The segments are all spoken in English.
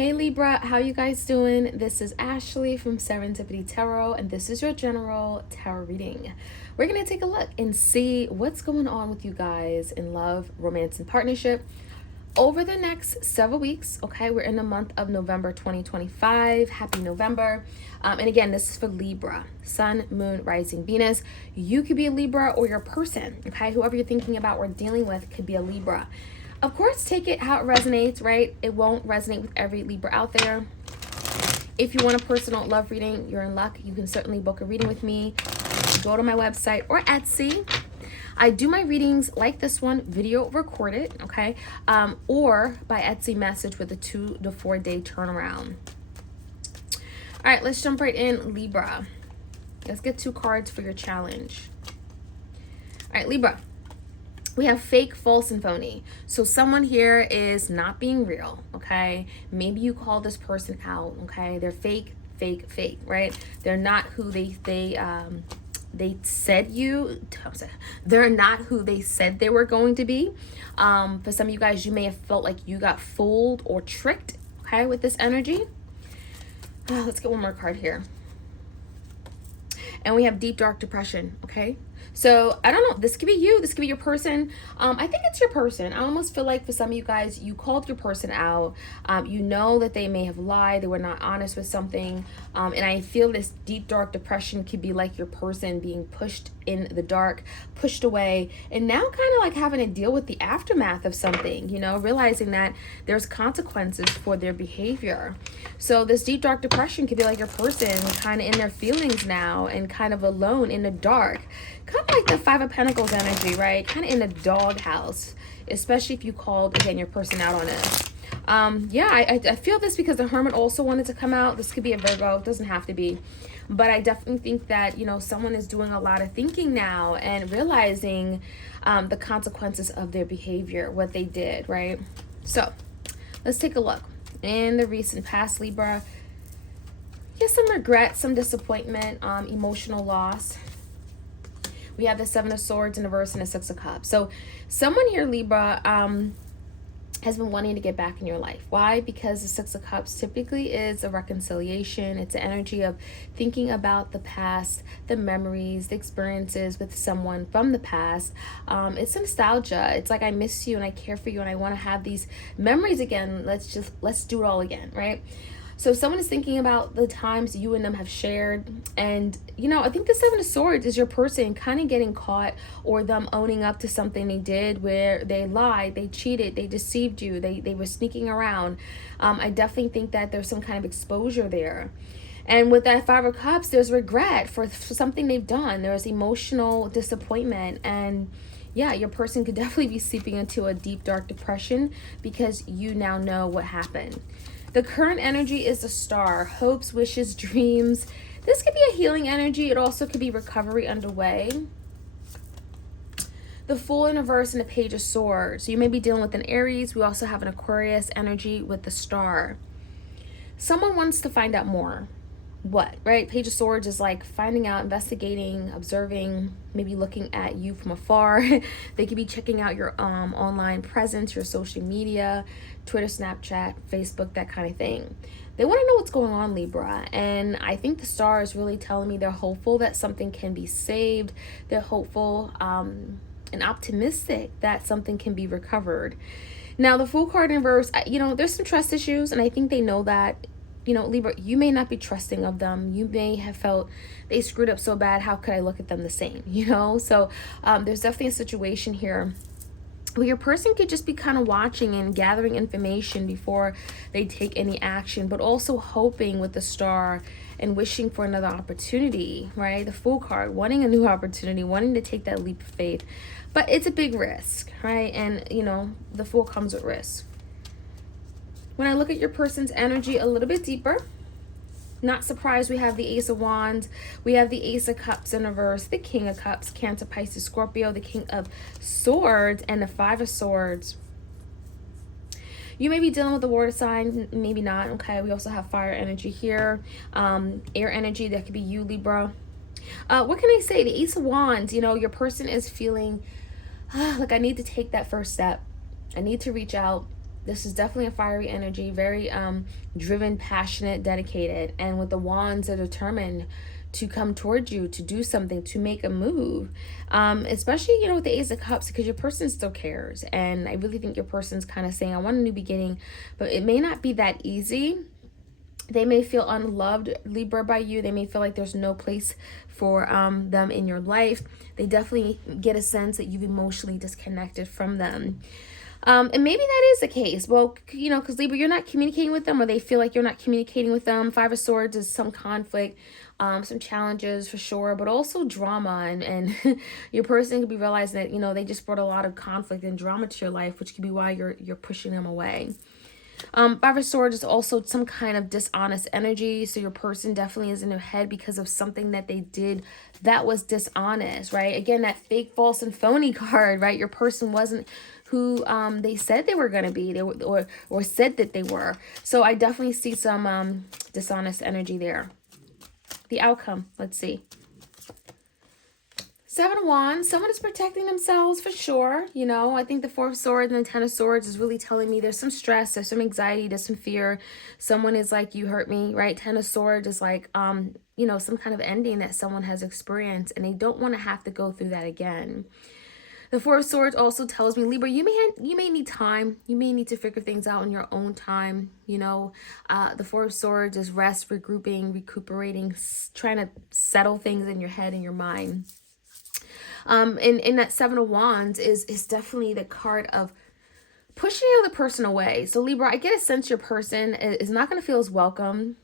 Hey Libra, how you guys doing? This is Ashley from Serendipity Tarot, and this is your general tarot reading. We're going to take a look and see what's going on with you guys in love, romance, and partnership over the next several weeks. Okay, we're in the month of November 2025. Happy November. And again, this is for Libra, Sun, Moon, Rising, Venus. You could be a Libra or your person. Okay, whoever you're thinking about or dealing with could be a Libra. Of course, take it how it resonates, right? It won't resonate with every Libra out there. If you want a personal love reading, you're in luck. You can certainly book a reading with me. Go to my website or Etsy. I do my readings like this one, video recorded, okay? Or by Etsy message with a 2 to 4 day turnaround. All right, let's jump right in, Libra. Let's get 2 cards for your challenge. All right, Libra. We have fake, false, and phony. So someone here is not being real, okay? Maybe you call this person out, okay? They're fake, right? They're not who they said they're not who they said they were going to be. For some of you guys, you may have felt like you got fooled or tricked, okay, with this energy. Let's get one more card here. And we have deep, dark depression, okay? So, I don't know. This could be you. This could be your person. I think it's your person. I almost feel like for some of you guys, you called your person out. You know that they may have lied. They were not honest with something. And I feel this deep, dark depression could be like your person being pushed in the dark, pushed away, and now kind of like having to deal with the aftermath of something, you know, realizing that there's consequences for their behavior. So this deep, dark depression could be like your person kind of in their feelings now and kind of alone in the dark. Kind of like the 5 of Pentacles energy, right? Kind of in the doghouse, especially if you called, again, your person out on it. Yeah, I feel this because the Hermit also wanted to come out. This could be a Virgo. It doesn't have to be. But I definitely think that, you know, someone is doing a lot of thinking now and realizing the consequences of their behavior, what they did, right? So let's take a look. In the recent past, Libra, get some regret, some disappointment, emotional loss. We have the 7 of Swords in reverse and the 6 of Cups. So someone here, Libra, has been wanting to get back in your life. Why? Because the 6 of Cups typically is a reconciliation. It's an energy of thinking about the past, the memories, the experiences with someone from the past. It's nostalgia. It's like I miss you and I care for you and I want to have these memories again. Let's do it all again, right? So someone is thinking about the times you and them have shared. And, you know, I think the 7 of Swords is your person kind of getting caught or them owning up to something they did where they lied, they cheated, they deceived you, they were sneaking around. I definitely think that there's some kind of exposure there. And with that 5 of Cups, there's regret for something they've done. There's emotional disappointment. And yeah, your person could definitely be seeping into a deep, dark depression because you now know what happened. The current energy is the Star, hopes, wishes, dreams. This could be a healing energy. It also could be recovery underway. The Fool in reverse and the Page of Swords. So you may be dealing with an Aries. We also have an Aquarius energy with the Star. Someone wants to find out more. What, right? Page of Swords is like finding out, investigating, observing, maybe looking at you from afar. They could be checking out your online presence, your social media, Twitter, Snapchat, Facebook, that kind of thing. They want to know what's going on, Libra. And I think the Star is really telling me they're hopeful that something can be saved. They're hopeful and optimistic that something can be recovered. Now, the Fool card in reverse, you know, there's some trust issues, and I think they know that. You know, Libra, you may not be trusting of them. You may have felt they screwed up so bad. How could I look at them the same? You know, so there's definitely a situation here where your person could just be kind of watching and gathering information before they take any action, but also hoping with the Star and wishing for another opportunity, right? The Fool card, wanting a new opportunity, wanting to take that leap of faith. But it's a big risk, right? And, you know, the Fool comes with risk. When I look at your person's energy a little bit deeper, not surprised, we have the Ace of Wands, we have the Ace of Cups in reverse, the King of Cups, Cancer, Pisces, Scorpio, the King of Swords, and the 5 of Swords. You may be dealing with the water sign, maybe not, okay? We also have fire energy here, air energy, that could be you, Libra. What can I say? The Ace of Wands, you know, your person is feeling, like I need to take that first step. I need to reach out. This is definitely a fiery energy, very driven, passionate, dedicated. And with the wands, they're determined to come towards you, to do something, to make a move. Especially, you know, with the Ace of Cups, because your person still cares. And I really think your person's kind of saying, I want a new beginning, but it may not be that easy. They may feel unloved, Libra, by you. They may feel like there's no place for them in your life. They definitely get a sense that you've emotionally disconnected from them. And maybe that is the case. Well, you know, because Libra, you're not communicating with them, or they feel like you're not communicating with them. Five of Swords is some conflict, some challenges for sure, but also drama. And your person could be realizing that, you know, they just brought a lot of conflict and drama to your life, which could be why you're pushing them away. Five of Swords is also some kind of dishonest energy. So your person definitely is in their head because of something that they did that was dishonest, right? Again, that fake, false, and phony card, right? Your person wasn't who they said they were going to be, they were, or said that they were. So I definitely see some dishonest energy there. The outcome, let's see. Seven of Wands, someone is protecting themselves for sure. You know, I think the Four of Swords and the Ten of Swords is really telling me there's some stress, there's some anxiety, there's some fear. Someone is like, you hurt me, right? Ten of Swords is like, you know, some kind of ending that someone has experienced, and they don't want to have to go through that again. The Four of Swords also tells me, Libra, you may need time. You may need to figure things out in your own time. You know, the Four of Swords is rest, regrouping, recuperating, trying to settle things in your head and your mind. In that Seven of Wands is definitely the card of pushing the other person away. So Libra, I get a sense your person is not going to feel as welcome.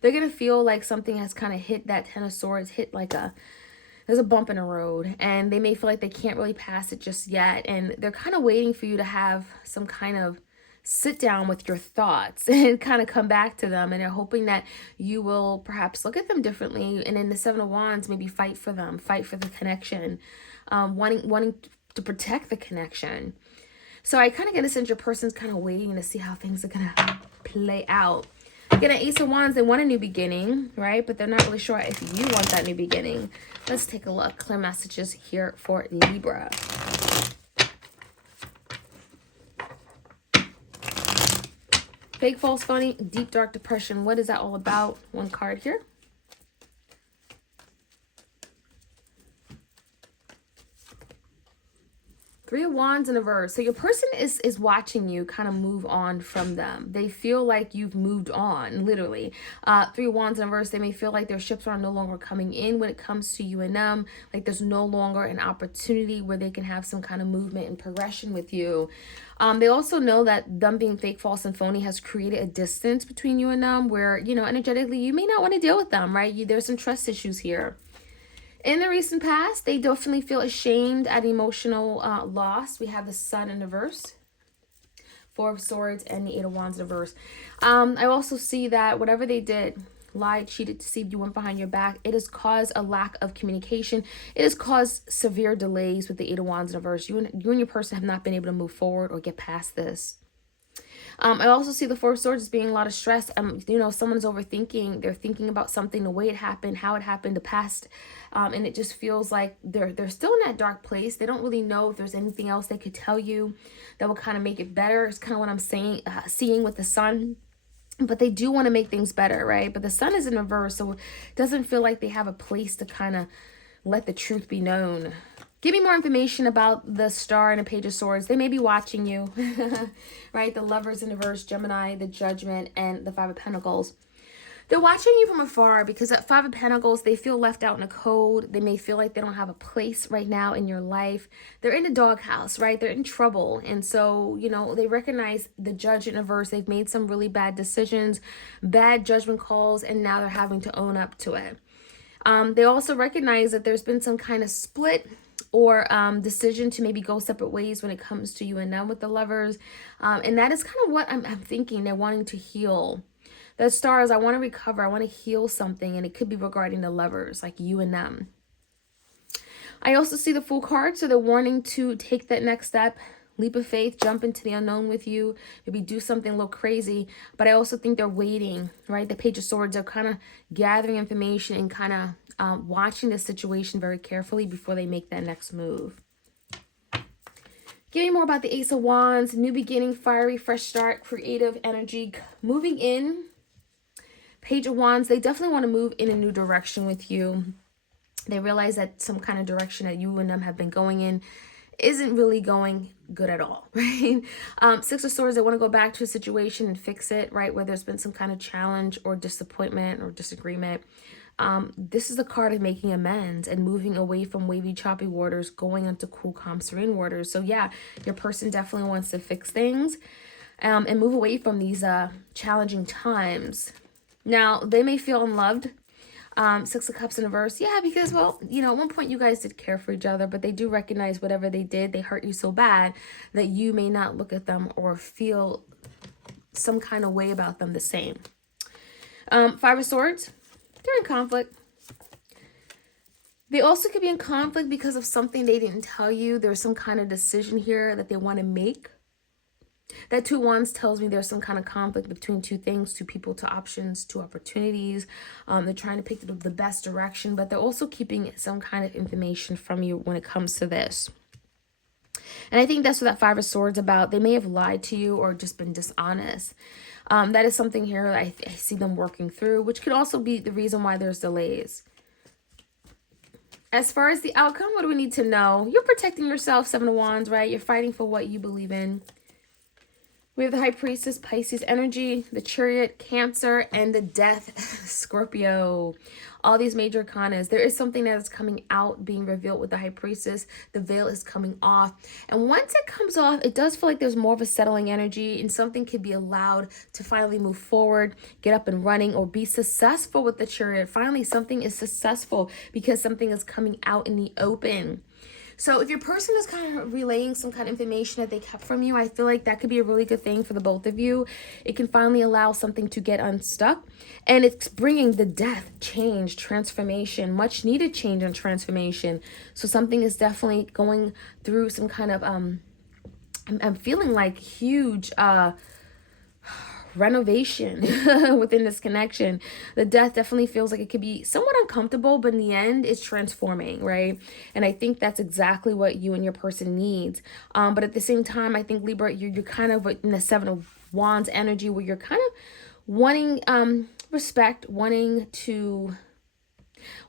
They're going to feel like something has kind of hit that Ten of Swords, hit like there's a bump in the road, and they may feel like they can't really pass it just yet. And they're kind of waiting for you to have some kind of sit down with your thoughts and kind of come back to them, and they're hoping that you will perhaps look at them differently, and in the Seven of Wands maybe fight for them, fight for the connection, wanting to protect the connection. So I kind of get a sense your person's kind of waiting to see how things are gonna play out. Get an Ace of Wands, they want a new beginning, right? But they're not really sure if you want that new beginning. Let's take a look. Clear messages here for Libra. Fake, false, phony, deep, dark depression. What is that all about? One card here. Three of Wands in reverse. So your person is watching you kind of move on from them. They feel like you've moved on, literally. Three of Wands in reverse. They may feel like their ships are no longer coming in when it comes to you and them. Like there's no longer an opportunity where they can have some kind of movement and progression with you. They also know that them being fake, false, and phony has created a distance between you and them where, you know, energetically you may not want to deal with them, right? There's some trust issues here. In the recent past, they definitely feel ashamed at emotional loss. We have the Sun in reverse, Four of Swords, and the Eight of Wands in reverse. I also see that whatever they did, lied, cheated, deceived you, went behind your back, it has caused a lack of communication. It has caused severe delays with the Eight of Wands in reverse. You and your person have not been able to move forward or get past this. I also see the Four of Swords as being a lot of stress. You know, someone's overthinking. They're thinking about something, the way it happened, how it happened, the past. And it just feels like they're still in that dark place. They don't really know if there's anything else they could tell you that will kind of make it better. It's kind of what I'm saying, seeing with the Sun. But they do want to make things better, right? But the Sun is in reverse, so it doesn't feel like they have a place to kind of let the truth be known. Give me more information about the Star and the Page of Swords. They may be watching you, right? The Lovers in reverse, Gemini, the Judgment, and the Five of Pentacles. They're watching you from afar because at Five of Pentacles, they feel left out in the cold. They may feel like they don't have a place right now in your life. They're in the doghouse, right? They're in trouble. And so, you know, they recognize the Judge in reverse. They've made some really bad decisions, bad judgment calls, and now they're having to own up to it. They also recognize that there's been some kind of split or decision to maybe go separate ways when it comes to you and them with the Lovers. And that is kind of what I'm thinking. They're wanting to heal. The Star is, I want to recover. I want to heal something. And it could be regarding the Lovers, like you and them. I also see the Fool card. So they're wanting to take that next step. Leap of faith, jump into the unknown with you, maybe do something a little crazy. But I also think they're waiting, right? The Page of Swords are kind of gathering information and kind of watching the situation very carefully before they make that next move. Give me more about the Ace of Wands. New beginning, fiery, fresh start, creative energy, moving in. Page of Wands, they definitely want to move in a new direction with you. They realize that some kind of direction that you and them have been going in isn't really going good at all, right? Six of Swords, they want to go back to a situation and fix it, right? Where there's been some kind of challenge or disappointment or disagreement. This is the card of making amends and moving away from wavy, choppy waters, going into cool, calm, serene waters. So yeah, your person definitely wants to fix things and move away from these challenging times. Now, they may feel unloved. Six of Cups in reverse. Yeah, because, well, you know, at one point you guys did care for each other, but they do recognize whatever they did, they hurt you so bad that you may not look at them or feel some kind of way about them the same. Five of Swords. They're in conflict. They also could be in conflict because of something they didn't tell you. There's some kind of decision here that they want to make. That Two of Wands tells me there's some kind of conflict between two things, two people, two options, two opportunities. They're trying to pick the best direction, but they're also keeping some kind of information from you when it comes to this. And I think that's what that Five of Swords about. They may have lied to you or just been dishonest. That is something here that I see them working through, which could also be the reason why there's delays. As far as the outcome, what do we need to know? You're protecting yourself, Seven of Wands, right? You're fighting for what you believe in. We have the High Priestess, Pisces energy, the Chariot, Cancer, and the Death, Scorpio. All these major arcanas. There is something that is coming out, being revealed with the High Priestess. The veil is coming off. And once it comes off, it does feel like there's more of a settling energy and something could be allowed to finally move forward, get up and running, or be successful with the Chariot. Finally, something is successful because something is coming out in the open. So if your person is kind of relaying some kind of information that they kept from you, I feel like that could be a really good thing for the both of you. It can finally allow something to get unstuck. And it's bringing the death, change, transformation, much needed change and transformation. So something is definitely going through some kind of, I'm feeling like huge, renovation within this connection. The death definitely feels like it could be somewhat uncomfortable, but in the end it's transforming, right? And I think that's exactly what you and your person needs. But at the same time, I think Libra, you're kind of in the Seven of Wands energy where you're kind of wanting respect, wanting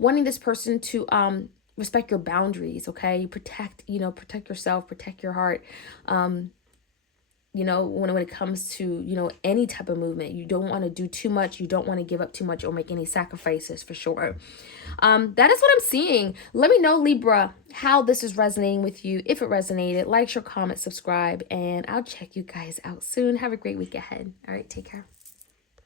this person to respect your boundaries, okay? Protect yourself, protect your heart. You know, when it comes to, you know, any type of movement, you don't want to do too much. You don't want to give up too much or make any sacrifices, for sure. That is what I'm seeing. Let me know, Libra, how this is resonating with you. If it resonated, like, share, comment, subscribe, and I'll check you guys out soon. Have a great week ahead. All right, take care.